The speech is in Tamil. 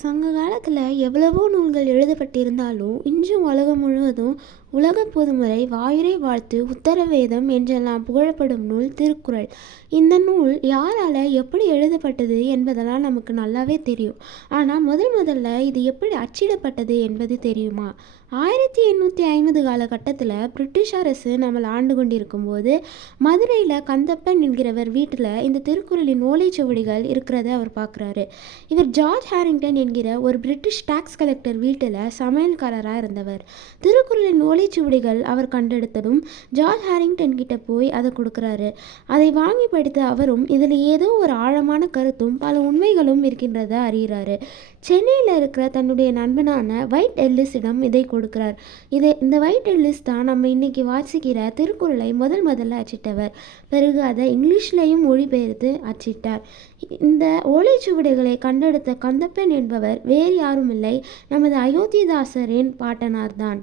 சங்க காலத்தில் எவ்வளவோ நூல்கள் எழுதப்பட்டிருந்தாலும் இன்றும் உலகம் முழுவதும் உலக பொதுமறை வாயுரை வாழ்த்து உத்தரவேதம் என்றெல்லாம் புகழப்படும் நூல் திருக்குறள். இந்த நூல் யாரால் எப்படி எழுதப்பட்டது என்பதெல்லாம் நமக்கு நல்லாவே தெரியும். ஆனால் முதல்ல இது எப்படி அச்சிடப்பட்டது என்பது தெரியுமா? 1850 காலகட்டத்தில் பிரிட்டிஷ் அரசு நம்மளை ஆண்டு கொண்டிருக்கும் போது மதுரையில் கந்தப்பன் என்கிறவர் வீட்டில் இந்த திருக்குறளின் ஓலைச்சுவடிகள் இருக்கிறத அவர் பார்க்குறாரு. இவர் ஜார்ஜ் ஹாரிங்டன் என்கிற ஒரு பிரிட்டிஷ் டாக்ஸ் கலெக்டர் வீட்டில் சமையல்காரராக இருந்தவர். திருக்குறளின் ஓலைச்சுவடிகள் அவர் கண்டெடுத்ததும் ஜார்ஜ் ஹாரிங்டன் கிட்ட போய் அதை கொடுக்குறாரு. அதை வாங்கி படித்த அவரும் இதில் ஏதோ ஒரு ஆழமான கருத்தும் பல உண்மைகளும் இருக்கின்றத அறிகிறாரு. சென்னையில் இருக்கிற தன்னுடைய நண்பனான வைட் எல்லிஸிடம் இதை கொடுக்கிறார். இந்த வைட் எல்லிஸ் தான் நம்ம இன்னைக்கு வாசிக்கிற திருக்குறளை முதல்ல அச்சிட்டவர். பிறகு அதை இங்கிலீஷ்லையும் மொழிபெயர்த்து அச்சிட்டார். இந்த ஓலைச்சுவடிகளை கண்டெடுத்த கந்தப்பன் என்பவர் வேறு யாரும் இல்லை, நமது அயோத்திதாசரின் பாட்டனார் தான்.